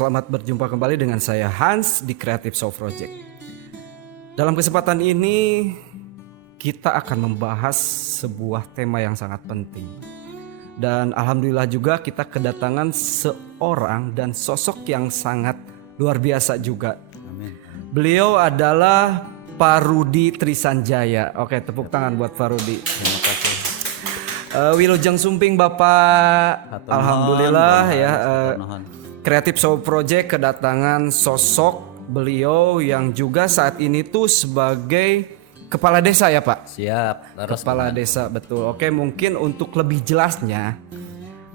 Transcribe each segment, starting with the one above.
Selamat berjumpa kembali dengan saya Hans di Creative Show Project. Dalam kesempatan ini kita akan membahas sebuah tema yang sangat penting. Dan alhamdulillah juga kita kedatangan seorang dan sosok yang sangat luar biasa juga. Amin. Beliau adalah Pak Rudi Trisanjaya. Oke, tepuk tangan buat Pak Rudi. Terima kasih. Wilujeng Sumping Bapak. Hatur nuhun, Alhamdulillah Bang ya. Hans, hatur nuhun. Creative Show Project kedatangan sosok beliau yang juga saat ini tuh sebagai kepala desa ya Pak. Siap. Terus Kepala desa, betul. Oke, mungkin untuk lebih jelasnya,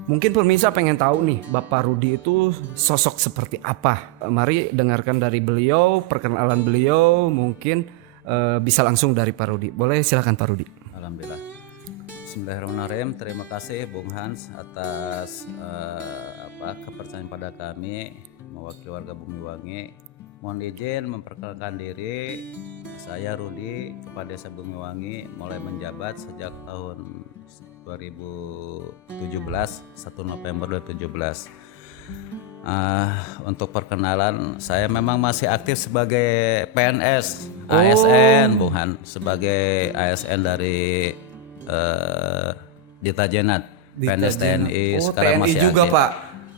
mungkin pemirsa pengen tahu nih Bapak Rudi itu sosok seperti apa. Mari dengarkan dari beliau, perkenalan beliau, mungkin bisa langsung dari Pak Rudi. Boleh silakan Pak Rudi. Alhamdulillah. Bismillahirrahmanirrahim. Terima kasih Bung Hans atas kepercayaan pada kami mewakili warga Bumiwangi. Mohon izin memperkenalkan diri. Saya Rudi, Kepala Desa Bumiwangi, mulai menjabat sejak tahun 2017, 1 November 2017. Untuk perkenalan, saya memang masih aktif sebagai PNS, ASN, Bung Han, sebagai ASN dari Dita Jenat, PNS TNI. Sekarang TNI masih juga aktif. Pak.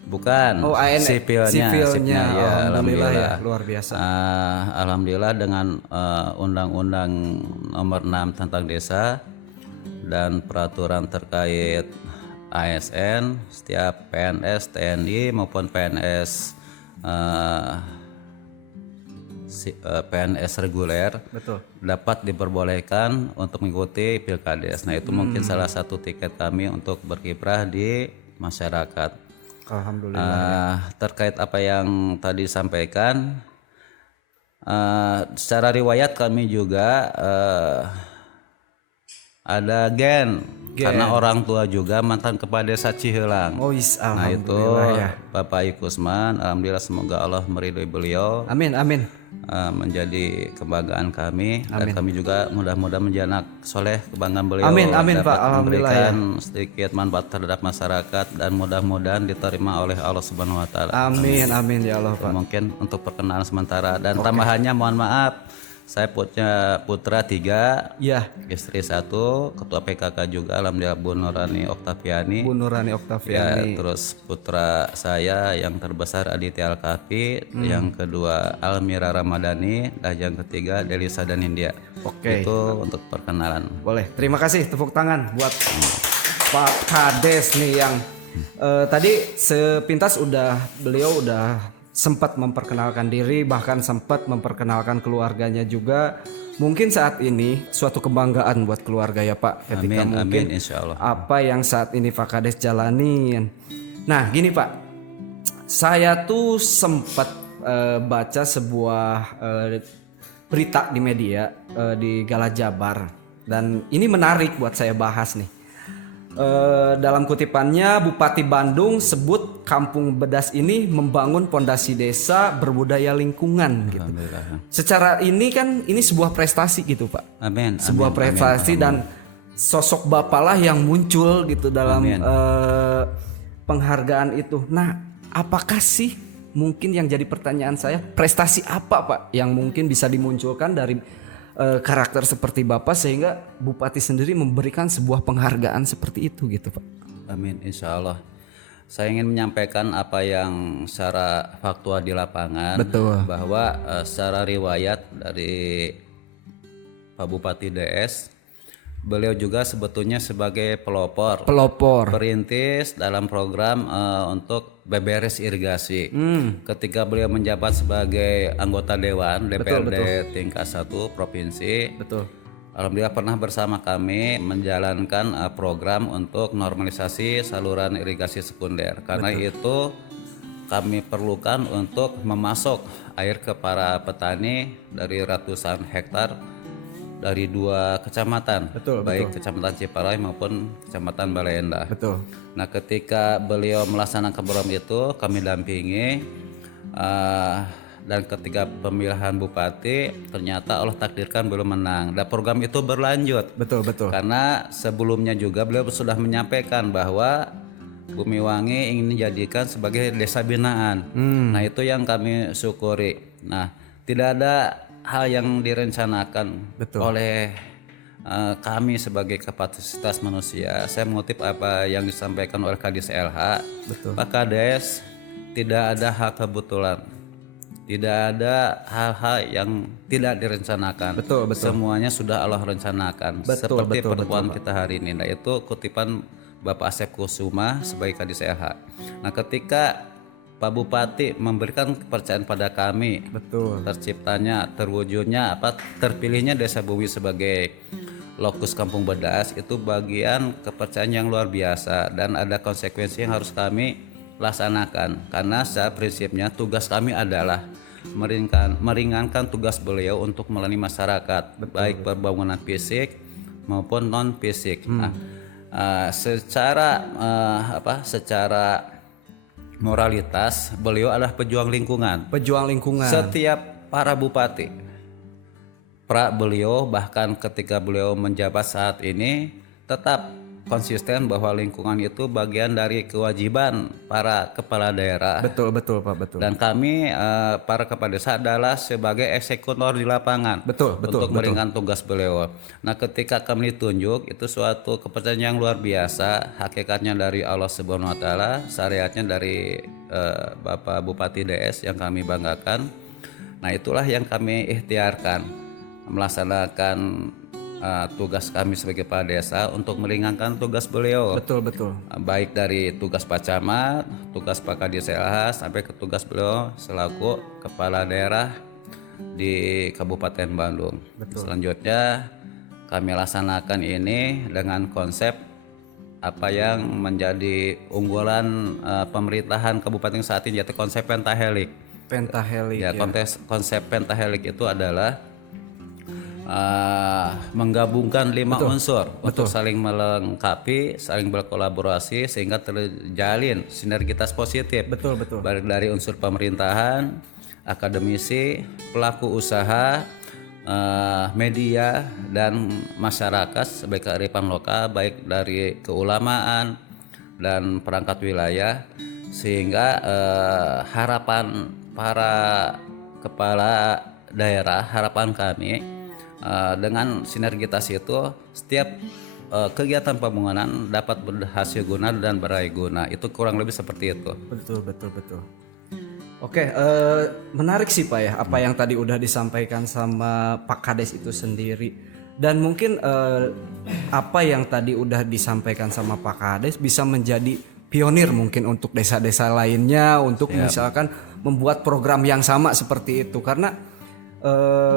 Bukan, sipilnya, ya, alhamdulillah ya, luar biasa. Alhamdulillah dengan Undang-Undang Nomor 6 tentang Desa dan peraturan terkait ASN, setiap PNS TNI maupun PNS PNS reguler Betul. dapat diperbolehkan untuk mengikuti Pilkades. Nah, itu mungkin salah satu tiket kami untuk berkiprah di masyarakat. Alhamdulillah. Terkait apa yang tadi disampaikan, secara riwayat kami juga ada gen, karena orang tua juga mantan kepala desa Cihelang. Oh, Nah, itu alhamdulillah ya. Bapak Ikusman, alhamdulillah semoga Allah meridhoi beliau. Amin, amin. Menjadi kebanggaan kami. Dan kami juga mudah-mudahan menjadi anak soleh, kebanggaan beliau. Amin, amin, dapat Pak. Alhamdulillah ya. memberikan sedikit manfaat terhadap masyarakat dan mudah-mudahan diterima oleh Allah Subhanahu Wa Taala. Amin, amin ya Allah Pak. Mungkin untuk perkenalan sementara dan tambahannya mohon maaf, saya punya putra 3, Ya, istri 1, ketua PKK juga, alhamdulillah Bu Nurani Oktaviani. Bu Nurani Ya, Oktaviani. terus putra saya yang terbesar Aditya Alkafi, yang kedua Almira Ramadhani, dan yang ketiga Delisa dan India. Oke. Itu untuk perkenalan. Boleh. Terima kasih, tepuk tangan buat Pak Kades nih yang tadi sepintas beliau udah sempat memperkenalkan diri, bahkan sempat memperkenalkan keluarganya juga. Mungkin saat ini suatu kebanggaan buat keluarga ya Pak, ketika Amin, mungkin amin, insya Allah. apa yang saat ini Pak Kades jalanin. Nah gini Pak, saya tuh sempat baca sebuah berita di media di Gala Jabar, dan ini menarik buat saya bahas nih. Dalam kutipannya, Bupati Bandung sebut Kampung Bedas ini membangun pondasi desa berbudaya lingkungan gitu. Alhamdulillah. Secara ini kan ini sebuah prestasi gitu Pak. Amin. Sebuah amin, prestasi amin. dan sosok Bapak lah yang muncul gitu dalam penghargaan itu. Nah, apakah sih mungkin yang jadi pertanyaan saya, prestasi apa Pak yang mungkin bisa dimunculkan dari karakter seperti Bapak sehingga Bupati sendiri memberikan sebuah penghargaan seperti itu gitu Pak? Amin, insya Allah. Saya ingin menyampaikan apa yang secara faktual di lapangan. Betul. Bahwa secara riwayat dari Pak Bupati DS, beliau juga sebetulnya sebagai pelopor, perintis dalam program untuk beberes irigasi. Ketika beliau menjabat sebagai anggota Dewan DPRD tingkat 1 provinsi, alhamdulillah pernah bersama kami menjalankan program untuk normalisasi saluran irigasi sekunder. Karena itu kami perlukan untuk memasok air ke para petani dari ratusan hektar dari 2 kecamatan, baik Kecamatan Ciparai maupun Kecamatan Balai Endah. Nah, ketika beliau melaksanakan program itu, kami dampingi, dan ketika pemilihan bupati, ternyata Allah takdirkan belum menang. Dan program itu berlanjut. Betul. Karena sebelumnya juga beliau sudah menyampaikan bahwa Bumiwangi ingin dijadikan sebagai desa binaan. Nah itu yang kami syukuri. Nah tidak ada hal yang direncanakan oleh kami sebagai kapasitas manusia. Saya mengutip apa yang disampaikan oleh Kadis LH. Pak Kades, tidak ada hal kebetulan, tidak ada hal-hal yang tidak direncanakan. Semuanya sudah Allah rencanakan. Seperti pertemuan kita hari ini. Nah itu kutipan Bapak Asep Kusuma sebagai Kadis LH. Nah ketika Pak Bupati memberikan kepercayaan pada kami, terciptanya, terwujudnya, terpilihnya Desa Bumi sebagai lokus Kampung Bedas, itu bagian kepercayaan yang luar biasa dan ada konsekuensi yang harus kami laksanakan. Karena secara prinsipnya tugas kami adalah meringankan tugas beliau untuk melayani masyarakat, baik pembangunan fisik maupun non fisik. Secara moralitas beliau adalah pejuang lingkungan. Setiap para bupati beliau bahkan ketika beliau menjabat saat ini tetap konsisten bahwa lingkungan itu bagian dari kewajiban para kepala daerah. Betul Pak, betul. Dan kami para kepala desa adalah sebagai eksekutor di lapangan untuk meringankan tugas beliau. Nah ketika kami ditunjuk itu suatu kepercayaan yang luar biasa, hakikatnya dari Allah Subhanahu Wa Taala, syariatnya dari Bapak Bupati DS yang kami banggakan. Nah itulah yang kami ikhtiarkan, melaksanakan tugas kami sebagai kepala desa untuk meringankan tugas beliau. Baik dari tugas Pak Camat, tugas Pak Kadis LH sampai ke tugas beliau selaku kepala daerah di Kabupaten Bandung. Selanjutnya kami laksanakan ini dengan konsep apa yang menjadi unggulan pemerintahan Kabupaten saat ini, yaitu konsep pentahelik. Konsep pentahelik itu adalah menggabungkan 5 unsur untuk saling melengkapi, saling berkolaborasi sehingga terjalin sinergitas positif. Baik dari unsur pemerintahan, akademisi, pelaku usaha, media dan masyarakat sebagai kearifan lokal, baik dari keulamaan dan perangkat wilayah, sehingga harapan para kepala daerah, harapan kami dengan sinergitas itu setiap kegiatan pembangunan dapat berhasil guna dan beraih guna. Itu kurang lebih seperti itu. Betul. Oke, menarik sih Pak ya apa yang tadi udah disampaikan sama Pak Kades itu sendiri. Dan mungkin apa yang tadi udah disampaikan sama Pak Kades bisa menjadi pionir mungkin untuk desa-desa lainnya untuk misalkan membuat program yang sama seperti itu. Karena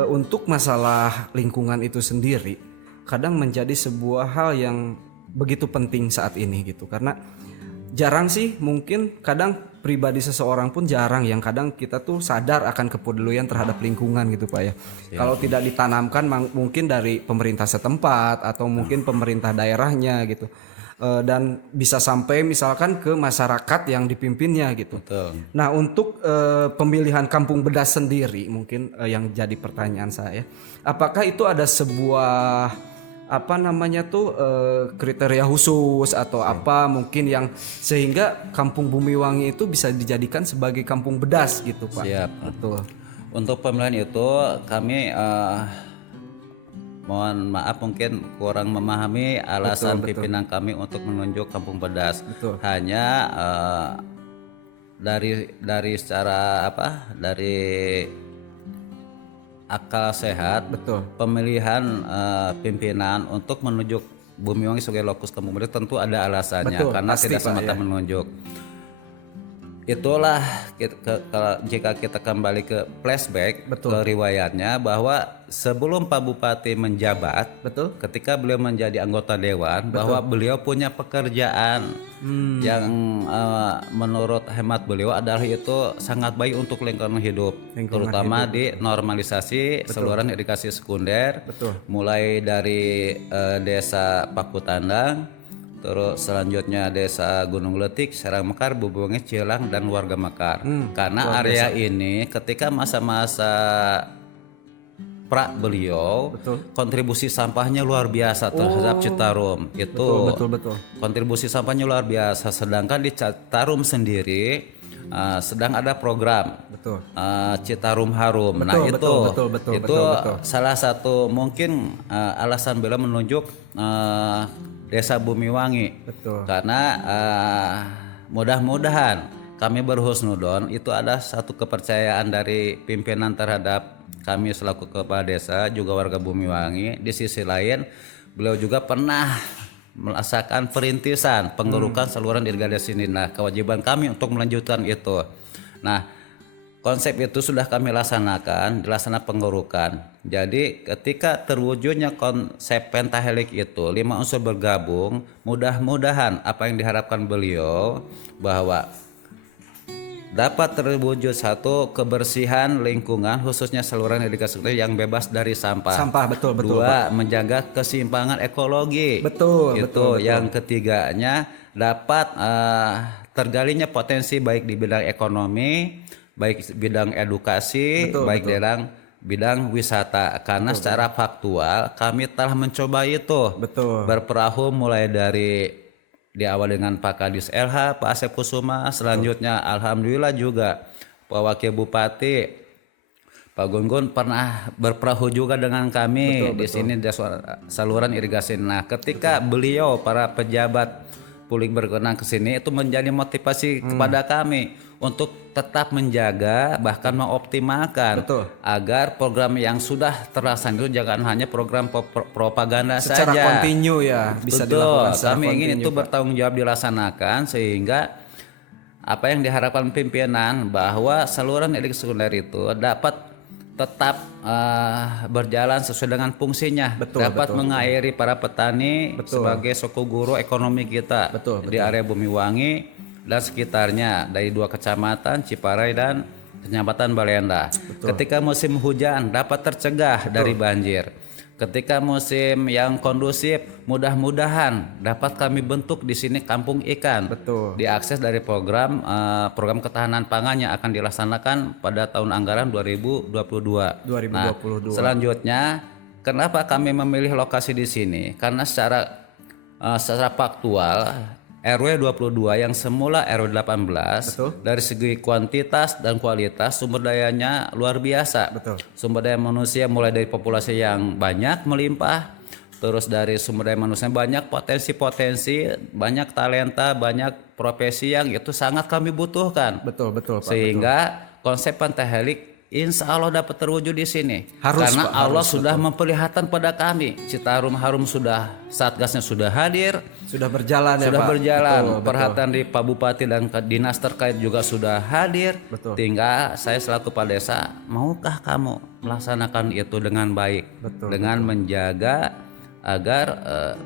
untuk masalah lingkungan itu sendiri kadang menjadi sebuah hal yang begitu penting saat ini gitu, karena jarang sih mungkin kadang pribadi seseorang pun jarang yang kadang kita tuh sadar akan kepedulian terhadap lingkungan gitu Pak ya. Kalau tidak ditanamkan mungkin dari pemerintah setempat atau mungkin pemerintah daerahnya gitu. Dan bisa sampai misalkan ke masyarakat yang dipimpinnya gitu. Nah untuk pemilihan Kampung Bedas sendiri mungkin yang jadi pertanyaan saya, apakah itu ada sebuah kriteria khusus atau apa mungkin yang sehingga Kampung Bumiwangi itu bisa dijadikan sebagai Kampung Bedas gitu Pak? Untuk pemilihan itu kami mohon maaf mungkin kurang memahami alasan pimpinan kami untuk menunjuk Kampung Bedas. Hanya dari secara dari akal sehat, pemilihan pimpinan untuk menunjuk Bumiwangi sebagai lokus Kampung Bedas tentu ada alasannya, karena tidak semata menunjuk. Itulah jika kita kembali ke flashback ke riwayatnya bahwa sebelum Pak Bupati menjabat, ketika beliau menjadi anggota dewan, bahwa beliau punya pekerjaan yang menurut hemat beliau adalah itu sangat baik untuk lingkungan hidup, terutama di normalisasi saluran irigasi sekunder, mulai dari desa Pakutandang, terus selanjutnya desa Gunung Letik, Serang Mekar, Bumiwangi, Cilang dan warga Mekar. Karena area ini ketika masa-masa beliau, Betul. kontribusi sampahnya luar biasa terhadap Citarum. Itu Betul. kontribusi sampahnya luar biasa. Sedangkan di Citarum sendiri sedang ada program Citarum Harum. Itu salah satu mungkin alasan beliau menunjuk Desa Bumiwangi. Betul. Karena mudah-mudahan kami berhusnudon itu ada satu kepercayaan dari pimpinan terhadap kami selaku kepala desa juga warga Bumiwangi. Di sisi lain beliau juga pernah melaksanakan perintisan pengerukan saluran irigasi ini. Nah, kewajiban kami untuk melanjutkan itu. Nah, konsep itu sudah kami laksanakan, dilaksanakan pengerukan. Jadi ketika terwujudnya konsep pentahelik itu 5 unsur bergabung, mudah-mudahan apa yang diharapkan beliau bahwa dapat terwujud satu kebersihan lingkungan khususnya saluran irigasi yang bebas dari sampah. Betul. Dua, menjaga keseimbangan ekologi. Betul. Yang ketiganya dapat tergalinya potensi baik di bidang ekonomi, baik bidang edukasi, dalam bidang wisata. Karena secara faktual kami telah mencoba itu. Berperahu mulai dari diawali dengan Pak Kadis LH, Pak Asep Kusuma, selanjutnya alhamdulillah juga Pak Wakil Bupati, Pak Gun pernah berperahu juga dengan kami di sini di saluran irigasi. Nah, ketika beliau para pejabat publik berkenan ke sini itu menjadi motivasi kepada kami untuk tetap menjaga bahkan mengoptimalkan agar program yang sudah terlaksana itu jangan hanya program propaganda secara saja. kontinu ya bisa dilakukan secara kami ingin kontinu, itu bertanggung jawab dilaksanakan sehingga apa yang diharapkan pimpinan bahwa saluran irigasi sekunder itu dapat tetap berjalan sesuai dengan fungsinya, dapat mengairi para petani sebagai suku guru ekonomi kita di area Bumiwangi dan sekitarnya dari 2 kecamatan Ciparai dan Kecamatan Balenda. Ketika musim hujan dapat tercegah dari banjir. Ketika musim yang kondusif, mudah-mudahan dapat kami bentuk di sini kampung ikan. Diakses dari program ketahanan pangan yang akan dilaksanakan pada tahun anggaran 2022. Nah, selanjutnya, kenapa kami memilih lokasi di sini? Karena secara faktual RW 22 yang semula RW 18 dari segi kuantitas dan kualitas sumber dayanya luar biasa. Sumber daya manusia mulai dari populasi yang banyak melimpah, terus dari sumber daya manusia banyak potensi-potensi, banyak talenta, banyak profesi yang itu sangat kami butuhkan. Pak. Sehingga konsep pentahelik insya Allah dapat terwujud di sini. Karena Allah sudah memperlihatkan pada kami. Citarum Harum Satgasnya sudah hadir, sudah berjalan. Perhatian di Pak Bupati dan dinas terkait juga sudah hadir. Tinggal saya selaku Kepala Desa, maukah kamu melaksanakan itu dengan baik, dengan menjaga agar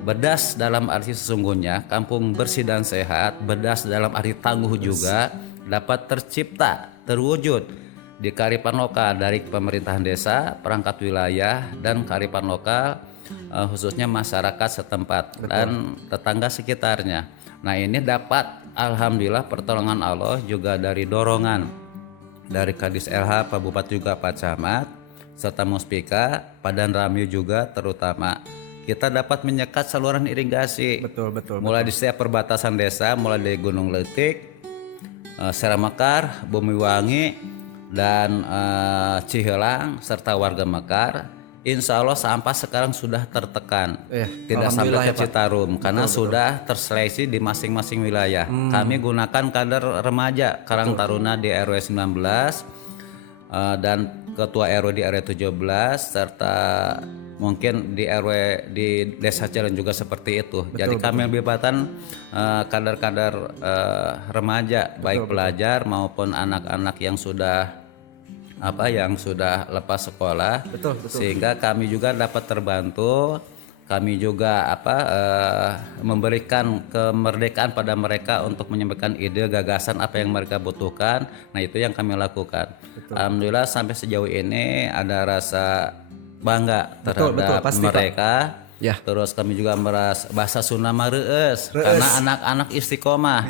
bedas dalam arti sesungguhnya, kampung bersih dan sehat, bedas dalam arti tangguh juga dapat tercipta, terwujud di kearifan lokal dari pemerintahan desa, perangkat wilayah dan kearifan lokal khususnya masyarakat setempat dan tetangga sekitarnya. Nah, ini dapat alhamdulillah pertolongan Allah juga dari dorongan dari Kadis LH, Pak Bupati juga Pak Camat serta Muspika, Padan Ramil juga terutama kita dapat menyekat saluran irigasi. Mulai di setiap perbatasan desa, mulai dari Gunung Letik, Seramekar, Bumiwangi dan Cihelang serta warga Mekar, insya Allah sampah sekarang sudah tertekan, tidak sampai ke Citarum karena sudah terseleksi di masing-masing wilayah. Kami gunakan kader remaja Karang Taruna di RW 19 dan ketua RW di RW 17 serta mungkin di RW di Desa Jalan juga seperti itu. Jadi kami melibatkan kader-kader remaja, baik pelajar maupun anak-anak yang sudah lepas sekolah, sehingga kami juga dapat terbantu. Kami juga memberikan kemerdekaan pada mereka untuk menyampaikan ide, gagasan apa yang mereka butuhkan. Nah, itu yang kami lakukan. Alhamdulillah sampai sejauh ini ada rasa bangga terhadap mereka. Terus kami juga merasa bahasa Sunda Mareus karena anak-anak istiqomah.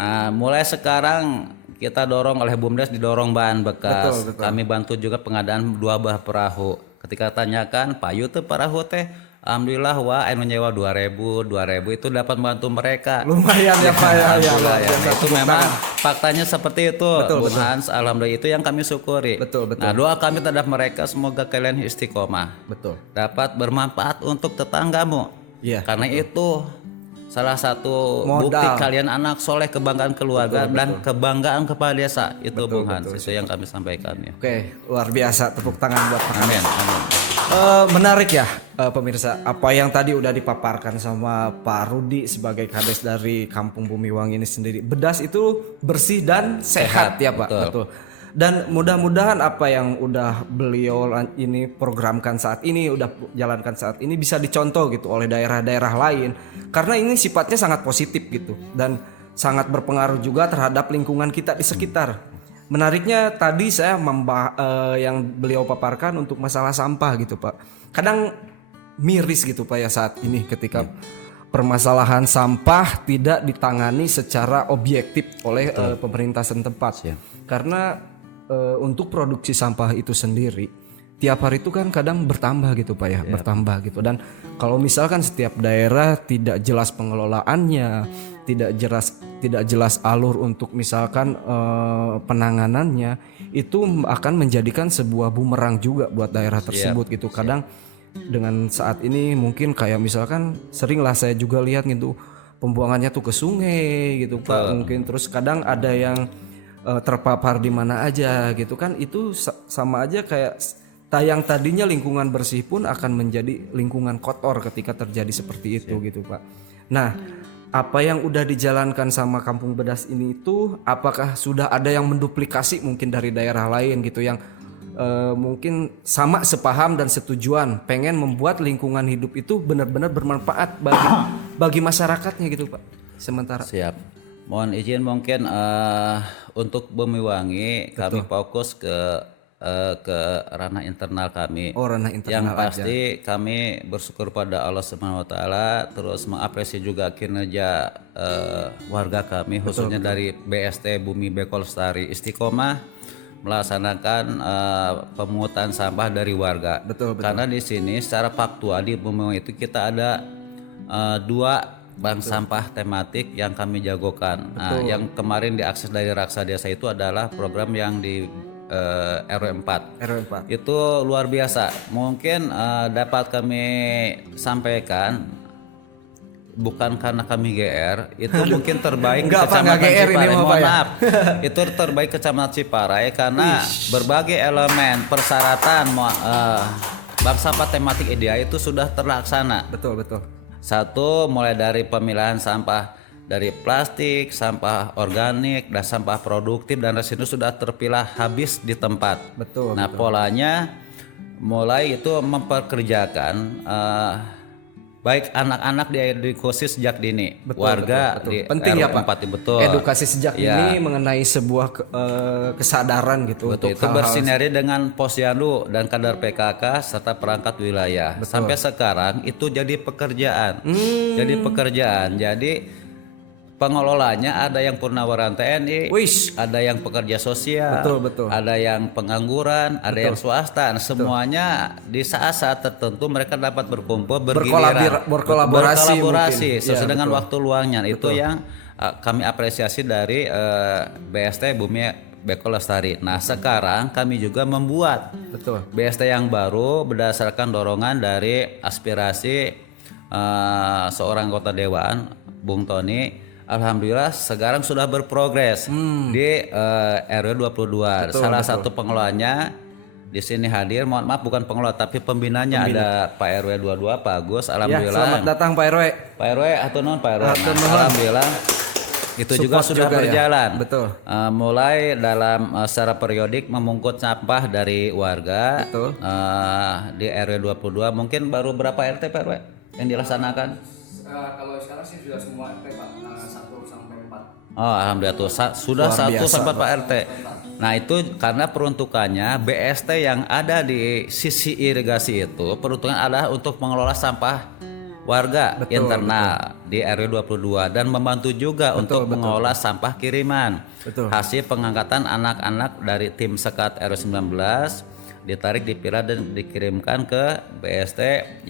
Nah, mulai sekarang kita dorong oleh BUMDes, didorong bahan bekas. Kami bantu juga pengadaan 2 buah perahu. Ketika tanyakan payu teu parahu teh, alhamdulillah wah anu nyewa 2000 itu dapat membantu mereka. Lumayan ya Pak ya. Alhamdulillah ya. Biasa Itu tepuk memang tangan. faktanya seperti itu, Betul, Bung Hans. Alhamdulillah itu yang kami syukuri. Betul. Nah, doa kami terhadap mereka semoga kalian istiqomah. Betul. Dapat bermanfaat untuk tetanggamu. Iya. Karena itu salah satu Modal. bukti kalian anak soleh, kebanggaan keluarga dan kebanggaan kepala desa. Itu Bung Hans, itu yang kami sampaikan ya. Oke, luar biasa, tepuk tangan buat Pak Kades. Amin, amin. Menarik ya pemirsa, apa yang tadi udah dipaparkan sama Pak Rudi sebagai Kades dari Kampung Bumiwangi ini sendiri. Bedas itu bersih dan sehat ya Pak. Betul. Dan mudah-mudahan apa yang udah beliau ini programkan saat ini, udah jalankan saat ini bisa dicontoh gitu oleh daerah-daerah lain. Karena ini sifatnya sangat positif gitu dan sangat berpengaruh juga terhadap lingkungan kita di sekitar. Menariknya tadi saya yang beliau paparkan untuk masalah sampah gitu Pak. Kadang miris gitu Pak ya saat ini ketika permasalahan sampah tidak ditangani secara objektif oleh pemerintah setempat. Karena untuk produksi sampah itu sendiri tiap hari itu kan kadang bertambah gitu Pak ya, bertambah gitu. Dan kalau misalkan setiap daerah tidak jelas pengelolaannya, tidak jelas alur untuk misalkan penanganannya, itu akan menjadikan sebuah bumerang juga buat daerah tersebut gitu. Kadang dengan saat ini mungkin kayak misalkan seringlah saya juga lihat gitu pembuangannya tuh ke sungai gitu Pak. Mungkin terus kadang ada yang terpapar di mana aja gitu kan, itu sama aja kayak yang tadinya lingkungan bersih pun akan menjadi lingkungan kotor ketika terjadi seperti itu gitu Pak. Nah, apa yang udah dijalankan sama Kampung Bedas ini itu apakah sudah ada yang menduplikasi mungkin dari daerah lain gitu yang mungkin sama sepaham dan setujuan pengen membuat lingkungan hidup itu benar-benar bermanfaat bagi masyarakatnya gitu Pak. Sementara Siap. Mohon izin mungkin untuk Bumiwangi kami fokus ke ranah internal kami. Oh, ranah internal yang pasti aja. Kami bersyukur pada Allah Subhanahu wa taala, terus mengapresiasi juga kinerja warga kami khususnya dari BST Bumi Beko Lestari istiqomah melaksanakan pemungutan sampah dari warga. Betul. Karena di sini secara faktual di Bumiwangi itu kita ada 2 bank sampah tematik yang kami jagokan. Nah, yang kemarin diakses dari Raksa Desa itu adalah program yang di RW 4. Itu luar biasa. Mungkin dapat kami sampaikan bukan karena kami GR, itu mungkin terbaik Kecamatan Ciparai. Mohon maaf. Itu terbaik Kecamatan Ciparai karena berbagai elemen persyaratan bank sampah tematik IDEA itu sudah terlaksana. Betul. Satu, mulai dari pemilahan sampah dari plastik, sampah organik, dan sampah produktif dan residu sudah terpilah habis di tempat. Betul. Polanya mulai itu memperkerjakan baik anak-anak di kosis sejak dini, warga di penting ya Pak. Betul. Edukasi sejak dini mengenai sebuah kesadaran gitu. Betul. Itu bersinergi dengan Posyandu dan kadar PKK serta perangkat wilayah. Sampai sekarang itu jadi pekerjaan. Jadi pengelolanya ada yang purnawaran TNI, ada yang pekerja sosial, ada yang pengangguran, ada yang swasta. Semuanya di saat-saat tertentu mereka dapat berkumpul, berkolaborasi sesuai dengan waktu luangnya. Itu yang kami apresiasi dari BST Bumi Beko Lestari. Nah, sekarang kami juga membuat BST yang baru berdasarkan dorongan dari aspirasi seorang anggota dewan, Bung Tony. Alhamdulillah sekarang sudah berprogres di RW 22. Salah satu pengelolanya di sini hadir. Mohon maaf bukan pengelola tapi pembinanya ada Pak RW 22 Pak Agus. Alhamdulillah. Ya, selamat datang Pak RW. Pak RW atur nuhun Pak RW. Alhamdulillah itu support juga sudah berjalan. Betul. Mulai dalam secara periodik memungkut sampah dari warga. Di RW 22 mungkin baru berapa RT Pak RW yang dilaksanakan? Kalau sekarang sih sudah semua RT Pak, 1 sampai 4. Oh, alhamdulillah tuh sudah 1 sampai Pak RT. Nah, itu karena peruntukannya BST yang ada di sisi irigasi itu peruntukan adalah untuk mengelola sampah warga internal di RW 22 dan membantu juga untuk mengelola sampah kiriman. Hasil pengangkatan anak-anak dari tim sekat RW 19 ditarik, dipilah dan dikirimkan ke BST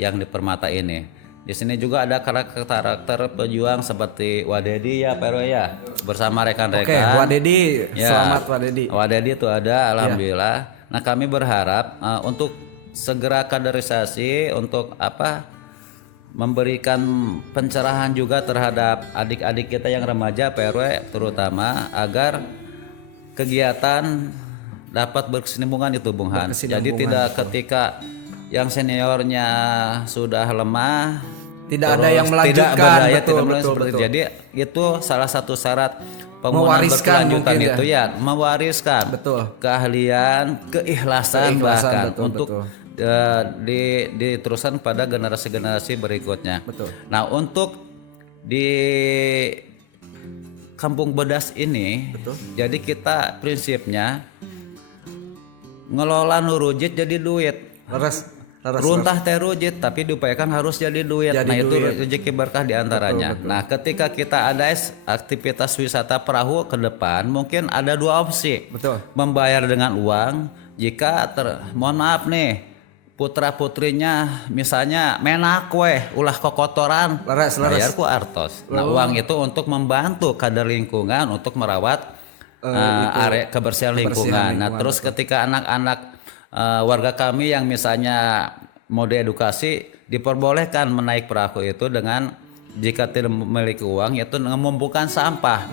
yang di Permata ini. Di sini juga ada karakter pejuang seperti Wadedi ya Pak RW ya, bersama rekan-rekan. Oke, Wadedi, selamat Wadedi. Wadedi itu ada, alhamdulillah. Nah kami berharap untuk segera kaderisasi untuk memberikan pencerahan juga terhadap adik-adik kita yang remaja Pak RW terutama agar kegiatan dapat berkesinambungan itu Bung Han. Jadi tidak ketika yang seniornya sudah lemah tidak ada yang melanjutkan, tidak berdaya, betul. Jadi itu salah satu syarat pembangunan berkelanjutan itu ya mewariskan keahlian, keikhlasan bahkan untuk diteruskan pada generasi-generasi berikutnya. Nah untuk di Kampung Bedas ini, jadi kita prinsipnya ngelola nurujit jadi duit. Runtah teh rujit tapi diupayakan harus jadi duit. Nah itu rezeki berkah diantaranya. Nah ketika kita ada aktivitas wisata perahu ke depan mungkin ada dua opsi. Membayar dengan uang jika mohon maaf nih putra putrinya misalnya menak ulah kokotoran bayar ku artos. Nah uang itu untuk membantu kader lingkungan untuk merawat area kebersihan lingkungan. Nah terus ketika anak-anak warga kami yang misalnya mau diedukasi diperbolehkan menaik perahu itu dengan jika tidak memiliki uang yaitu mengumpulkan sampah,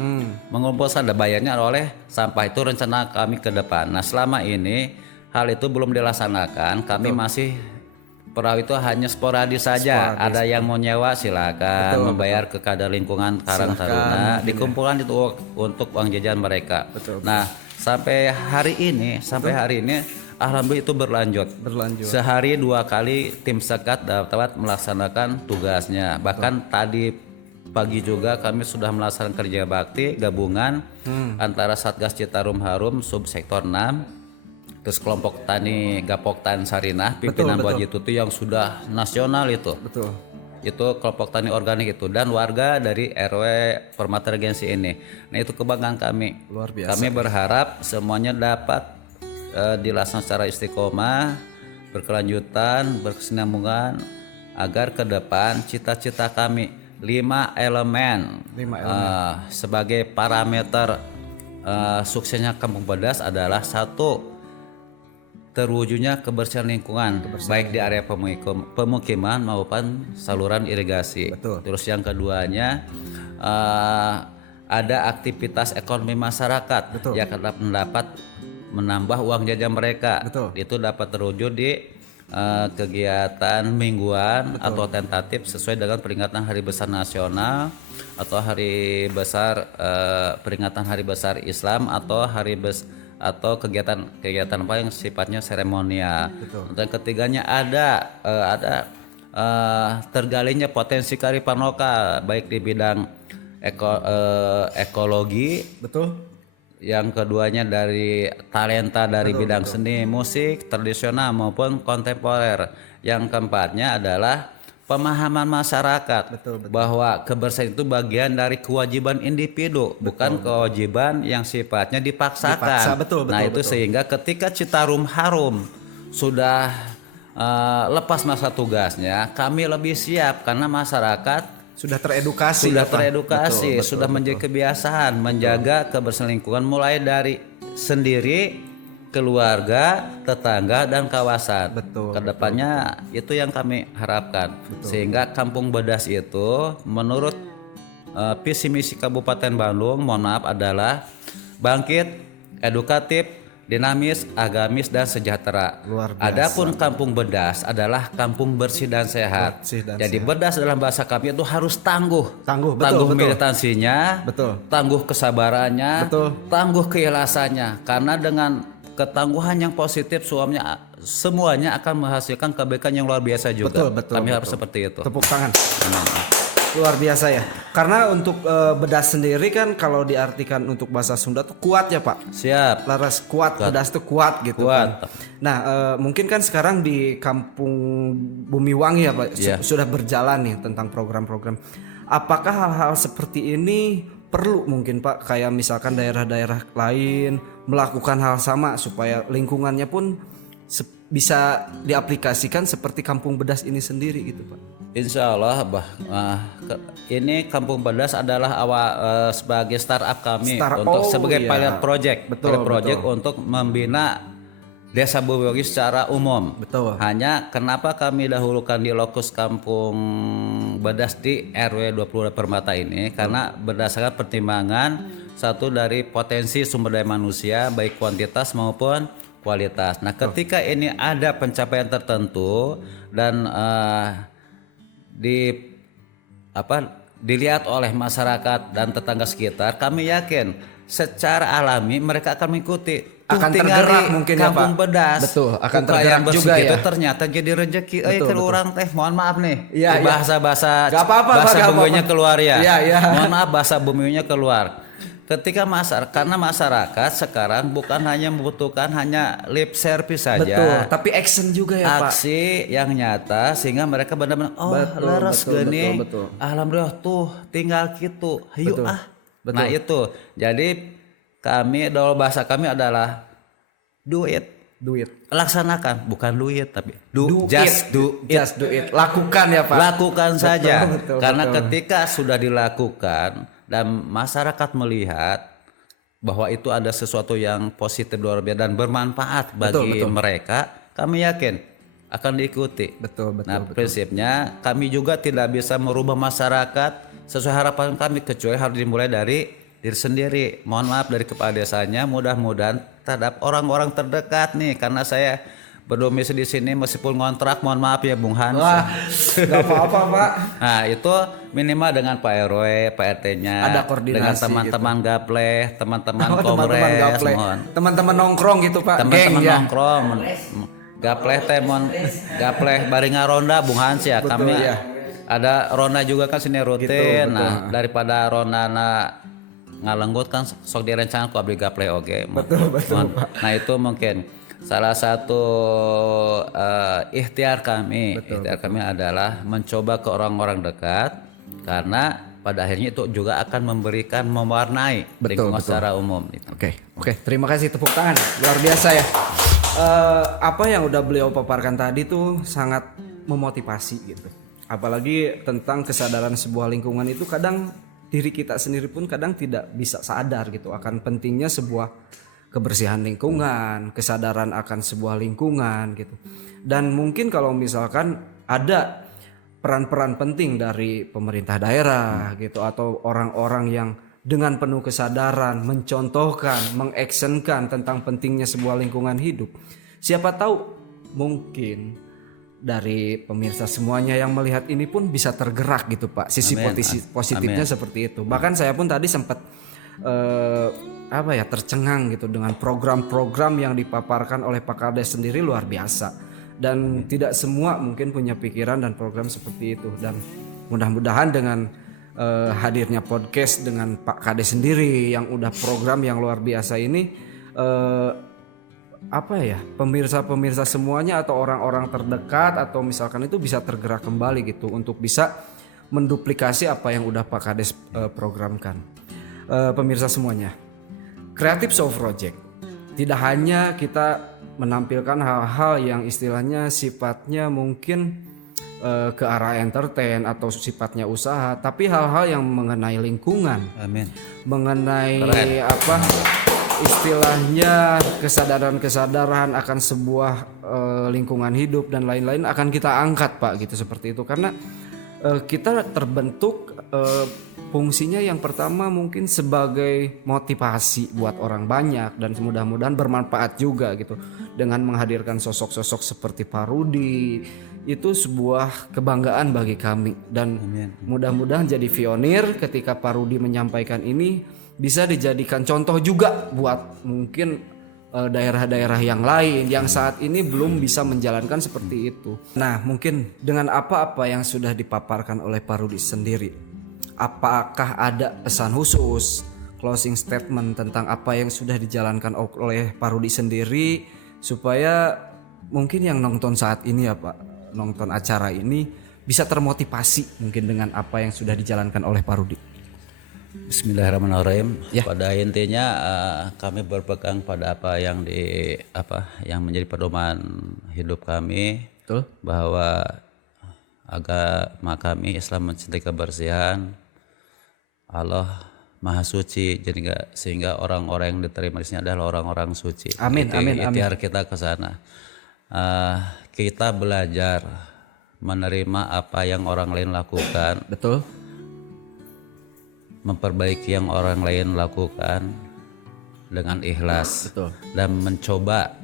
mengumpulkan bayarnya oleh sampah. Itu rencana kami ke depan. Nah selama ini hal itu belum dilaksanakan, kami masih perahu itu hanya sporadis saja. Ada yang mau nyewa silakan membayar ke kadar lingkungan Karang Taruna, dikumpulkan itu untuk uang jajan mereka. Nah sampai hari ini alhamdulillah itu berlanjut. Sehari 2 kali tim sekat dapat melaksanakan tugasnya. Bahkan tadi pagi juga kami sudah melaksanakan kerja bakti gabungan antara Satgas Citarum Harum subsektor 6, terus kelompok tani Gapoktan Sarinah pimpinan Bu Haji Tutu yang sudah nasional itu. Itu kelompok tani organik itu dan warga dari RW Permata Regensi ini. Nah itu kebanggaan kami. Luar biasa. Kami berharap semuanya dapat dilaksanakan secara istiqomah, berkelanjutan, berkesinambungan agar ke depan cita-cita kami 5 elemen sebagai parameter suksesnya Kampung Bedas adalah 1 terwujudnya kebersihan lingkungan baik di area pemukiman maupun saluran irigasi. Terus yang keduanya ada aktivitas ekonomi masyarakat yang dapat menambah uang jajan mereka. Itu dapat terwujud di kegiatan mingguan atau tentatif sesuai dengan peringatan Hari Besar Nasional atau Hari Besar peringatan Hari Besar Islam atau atau kegiatan apa yang sifatnya seremonial. Dan ketiganya ada tergalinya potensi kearifan lokal baik di bidang ekologi. Yang keduanya dari talenta dari bidang seni, musik, tradisional maupun kontemporer. Yang keempatnya adalah pemahaman masyarakat bahwa kebersihan itu bagian dari kewajiban individu, bukan kewajiban yang sifatnya dipaksakan. Nah itu sehingga ketika Citarum Harum sudah lepas masa tugasnya, kami lebih siap karena masyarakat sudah teredukasi, sudah menjadi kebiasaan menjaga kebersihan lingkungan mulai dari sendiri, keluarga, tetangga dan kawasan. Kedepannya itu yang kami harapkan. Sehingga Kampung Bedas itu menurut visi misi Kabupaten Bandung, mohon maaf adalah bangkit, edukatif, dinamis, agamis dan sejahtera. Adapun Kampung Bedas adalah kampung bersih dan sehat. Jadi Bedas dalam bahasa kami itu harus tangguh militansinya, tangguh kesabarannya, tangguh keikhlasannya. Karena dengan ketangguhan yang positif semuanya akan menghasilkan kebaikan yang luar biasa juga. Kami harus seperti itu. Tepuk tangan. Luar biasa ya. Karena untuk Bedas sendiri kan kalau diartikan untuk bahasa Sunda tuh kuat ya Pak. Siap. Laras kuat. Bedas tuh kuat gitu kan. Nah mungkin kan sekarang di Kampung Bumi Wangi ya Pak sudah berjalan nih tentang program-program. Apakah hal-hal seperti ini perlu mungkin Pak kayak misalkan daerah-daerah lain melakukan hal sama supaya lingkungannya pun bisa diaplikasikan seperti Kampung Bedas ini sendiri gitu Pak? Insya Allah ini Kampung Bedas adalah sebagai startup kami sebagai pilot project, untuk membina Desa Bobogi secara umum. Betul. Hanya kenapa kami dahulukan di lokus Kampung Bedas di RW 20 Permata ini karena berdasarkan pertimbangan satu dari potensi sumber daya manusia baik kuantitas maupun kualitas. Nah, ketika ini ada pencapaian tertentu dan dilihat oleh masyarakat dan tetangga sekitar, kami yakin secara alami mereka akan mengikuti. Akan tergerak mungkin Kampung ya Pak. Bedas. Betul, akan tergerak juga ya. Itu ternyata jadi rezeki. Betul. Orang teh, mohon maaf nih. Ya, bahasa buminya keluar ya. Mohon maaf bahasa buminya keluar. Ketika karena masyarakat sekarang bukan hanya membutuhkan hanya lip service saja. Betul, tapi action juga ya Pak. Aksi yang nyata sehingga mereka benar-benar leres gini. Alhamdulillah tuh tinggal gitu. Yuk betul. Nah itu. Jadi kami bahasa kami adalah do it. Laksanakan, bukan duit tapi just do it. Lakukan ya Pak. Lakukan saja. Karena ketika sudah dilakukan dan masyarakat melihat bahwa itu ada sesuatu yang positif luar biasa dan bermanfaat bagi mereka, kami yakin akan diikuti. Betul. Prinsipnya kami juga tidak bisa merubah masyarakat sesuai harapan kami kecuali harus dimulai dari diri sendiri. Mohon maaf dari kepala desanya, mudah-mudahan terhadap orang-orang terdekat nih, karena saya berdomisili di sini meskipun ngontrak, mohon maaf ya Bung Hans. Wah, nggak apa-apa Pak. Nah itu minimal dengan Pak RW, Pak RT-nya, ada koordinasi dengan teman-teman gitu. Gapleh, teman-teman kongres, teman-teman nongkrong gitu Pak. Teman-teman nongkrong, Gapleh Gapleh Baringa Ronda Bung Hans ya. Betul, kami ada ronda juga kan sini rutin. Gitu, nah daripada ronda ngalenggut kan sok direncanakan ku abdi Gapleh oke. Betul Pak. Nah itu mungkin salah satu ikhtiar kami. Kami adalah mencoba ke orang-orang dekat karena pada akhirnya itu juga akan mewarnai lingkungan secara umum. Oke, terima kasih, tepuk tangan luar biasa ya. Apa yang udah beliau paparkan tadi tuh sangat memotivasi gitu. Apalagi tentang kesadaran sebuah lingkungan itu kadang diri kita sendiri pun kadang tidak bisa sadar gitu akan pentingnya sebuah kebersihan lingkungan, kesadaran akan sebuah lingkungan gitu. Dan mungkin kalau misalkan ada peran-peran penting dari pemerintah daerah gitu atau orang-orang yang dengan penuh kesadaran mencontohkan, mengactionkan tentang pentingnya sebuah lingkungan hidup. Siapa tahu mungkin dari pemirsa semuanya yang melihat ini pun bisa tergerak gitu Pak. Sisi positifnya seperti itu. Bahkan saya pun tadi sempat tercengang gitu dengan program-program yang dipaparkan oleh Pak Kades sendiri luar biasa. Dan tidak semua mungkin punya pikiran dan program seperti itu. Dan mudah-mudahan dengan hadirnya podcast dengan Pak Kades sendiri yang udah program yang luar biasa ini, pemirsa semuanya atau orang-orang terdekat atau misalkan itu bisa tergerak kembali gitu untuk bisa menduplikasi apa yang udah Pak Kades programkan. Pemirsa semuanya, Creative Show Project tidak hanya kita menampilkan hal-hal yang istilahnya sifatnya mungkin ke arah entertain atau sifatnya usaha, tapi hal-hal yang mengenai lingkungan, mengenai istilahnya kesadaran akan sebuah lingkungan hidup dan lain-lain akan kita angkat Pak gitu seperti itu karena kita terbentuk fungsinya yang pertama mungkin sebagai motivasi buat orang banyak dan mudah-mudahan bermanfaat juga gitu dengan menghadirkan sosok-sosok seperti Pak Rudi. Itu sebuah kebanggaan bagi kami dan mudah-mudahan jadi pionir ketika Pak Rudi menyampaikan ini bisa dijadikan contoh juga buat mungkin daerah-daerah yang lain yang saat ini belum bisa menjalankan seperti itu. Nah, mungkin dengan apa-apa yang sudah dipaparkan oleh Pak Rudi sendiri, apakah ada pesan khusus, closing statement tentang apa yang sudah dijalankan oleh Pak Rudi sendiri supaya mungkin yang nonton saat ini ya Pak, nonton acara ini bisa termotivasi mungkin dengan apa yang sudah dijalankan oleh Pak Rudi? Bismillahirrahmanirrahim. Pada intinya kami berpegang pada yang menjadi pedoman hidup kami. Betul. Bahwa agama kami Islam mencintai kebersihan. Allah Maha Suci, sehingga orang-orang yang diterima di sini adalah orang-orang suci. Amin, amin, amin. Ikhtiar kita ke sana. Kita belajar menerima apa yang orang lain lakukan. Betul. Memperbaiki yang orang lain lakukan dengan ikhlas. Betul. Dan mencoba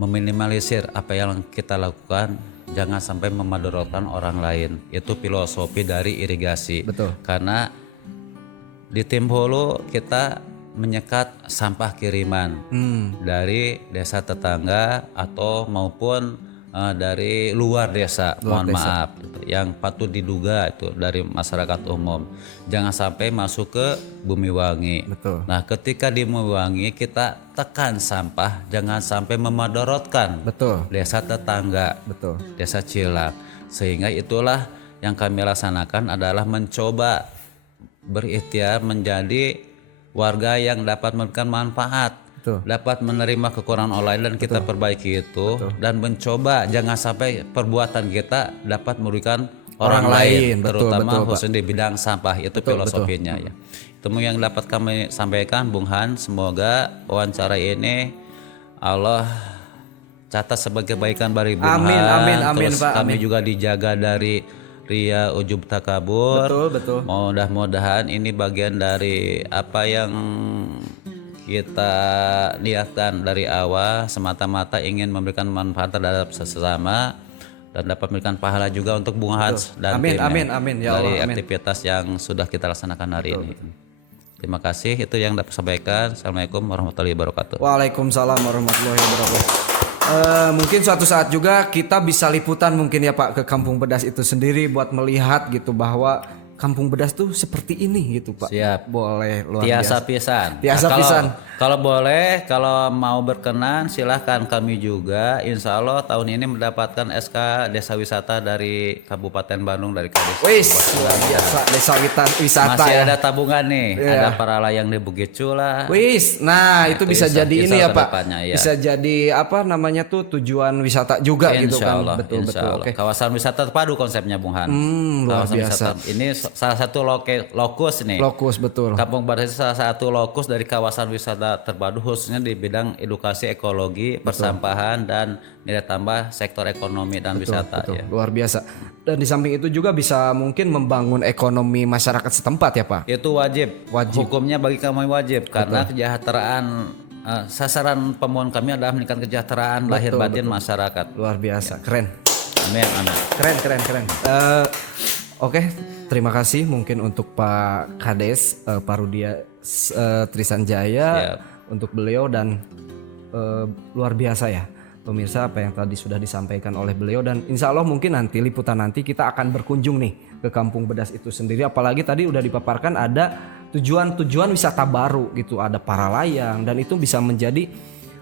meminimalisir apa yang kita lakukan, jangan sampai memudaratkan orang lain. Itu filosofi dari irigasi. Betul. Karena di tim hulu kita menyekat sampah kiriman dari desa tetangga atau maupun dari luar desa, maaf, yang patut diduga itu dari masyarakat umum. Jangan sampai masuk ke Bumiwangi. Betul. Nah, ketika di Bumiwangi kita tekan sampah, jangan sampai memudaratkan desa tetangga, desa Cilang. Sehingga itulah yang kami laksanakan adalah mencoba berikhtiar menjadi warga yang dapat memberikan manfaat. Dapat menerima kekurangan online dan kita perbaiki itu. Dan mencoba jangan sampai perbuatan kita dapat merugikan orang lain, terutama khusus di bidang sampah. Itu filosofinya ya. Itu yang dapat kami sampaikan, Bung Han. Semoga wawancara ini Allah catat sebagai kebaikan bagi Bung Han. Amin, Terus Pak. kami juga dijaga dari ria, ujub, takabur. Betul. Mudah-mudahan ini bagian dari apa yang kita niatkan dari awal, semata-mata ingin memberikan manfaat terhadap sesama dan dapat memberikan pahala juga untuk Bung Hans dan timnya ya dari Allah, aktivitas yang sudah kita laksanakan hari ini. Terima kasih, itu yang dapat sampaikan. Assalamualaikum warahmatullahi wabarakatuh. Waalaikumsalam warahmatullahi wabarakatuh. Mungkin suatu saat juga kita bisa liputan mungkin ya Pak ke Kampung Bedas itu sendiri buat melihat gitu bahwa Kampung Bedas tuh seperti ini gitu Pak. Siap. Boleh, luar Tiasa biasa. pisan. Kalau boleh, kalau mau berkenan silahkan, kami juga insya Allah tahun ini mendapatkan SK Desa Wisata dari Kabupaten Bandung, dari Kades. Wis, luar biasa Desa Wisata. Masih ya. ada tabungan nih, ada para layang di Bukit Cula. Wis, nah itu bisa jadi ini ya Pak. Ya. Bisa jadi apa namanya tuh tujuan wisata juga gitu kan. Allah, betul. Okay. Kawasan wisata terpadu konsepnya Bung Han. Luar Kawasan biasa. Wisata. Ini salah satu lokus nih. Lokus, betul. Kampung Bedas itu salah satu lokus dari kawasan wisata terpadu khususnya di bidang edukasi ekologi, persampahan dan nilai tambah sektor ekonomi dan wisata. Betul. Ya. Luar biasa. Dan di samping itu juga bisa mungkin membangun ekonomi masyarakat setempat ya Pak. Itu wajib. Hukumnya bagi kami wajib karena kesejahteraan sasaran pemohon kami adalah meningkatkan kesejahteraan lahir batin masyarakat. Luar biasa, keren. Amin. Keren. Oke, terima kasih mungkin untuk Pak Kades Parudia Trisanjaya untuk beliau dan luar biasa ya pemirsa apa yang tadi sudah disampaikan oleh beliau, dan insya Allah mungkin nanti liputan nanti kita akan berkunjung nih ke Kampung Bedas itu sendiri, apalagi tadi udah dipaparkan ada tujuan wisata baru gitu, ada para layang dan itu bisa menjadi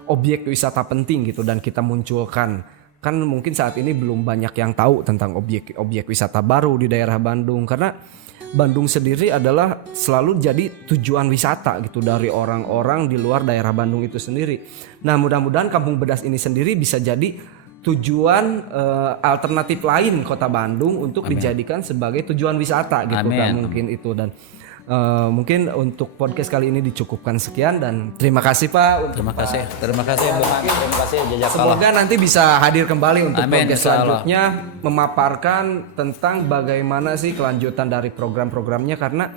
objek wisata penting gitu dan kita munculkan. Kan mungkin saat ini belum banyak yang tahu tentang objek wisata baru di daerah Bandung, karena Bandung sendiri adalah selalu jadi tujuan wisata gitu dari orang-orang di luar daerah Bandung itu sendiri. Nah, mudah-mudahan Kampung Bedas ini sendiri bisa jadi tujuan alternatif lain Kota Bandung untuk dijadikan sebagai tujuan wisata gitu kan mungkin itu. Dan mungkin untuk podcast kali ini dicukupkan sekian dan terima kasih Pak. Terima kasih Bung Han. Terima kasih jazakallah. Semoga nanti bisa hadir kembali untuk podcast selanjutnya memaparkan tentang bagaimana sih kelanjutan dari program-programnya, karena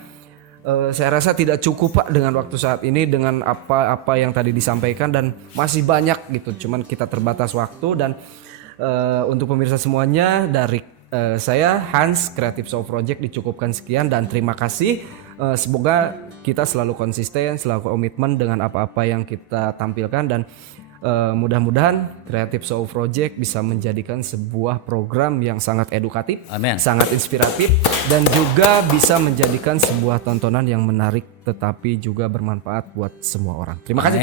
saya rasa tidak cukup Pak dengan waktu saat ini dengan apa yang tadi disampaikan dan masih banyak gitu, cuman kita terbatas waktu. Dan untuk pemirsa semuanya dari saya Hans Creative Show Project dicukupkan sekian dan terima kasih. Semoga kita selalu konsisten, selalu komitmen dengan apa-apa yang kita tampilkan dan mudah-mudahan Creative Show Project bisa menjadikan sebuah program yang sangat edukatif, sangat inspiratif dan juga bisa menjadikan sebuah tontonan yang menarik tetapi juga bermanfaat buat semua orang. Terima kasih.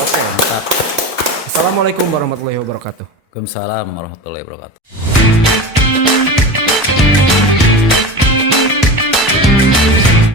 Oke, mantap. Assalamualaikum warahmatullahi wabarakatuh. Waalaikumsalam warahmatullahi wabarakatuh.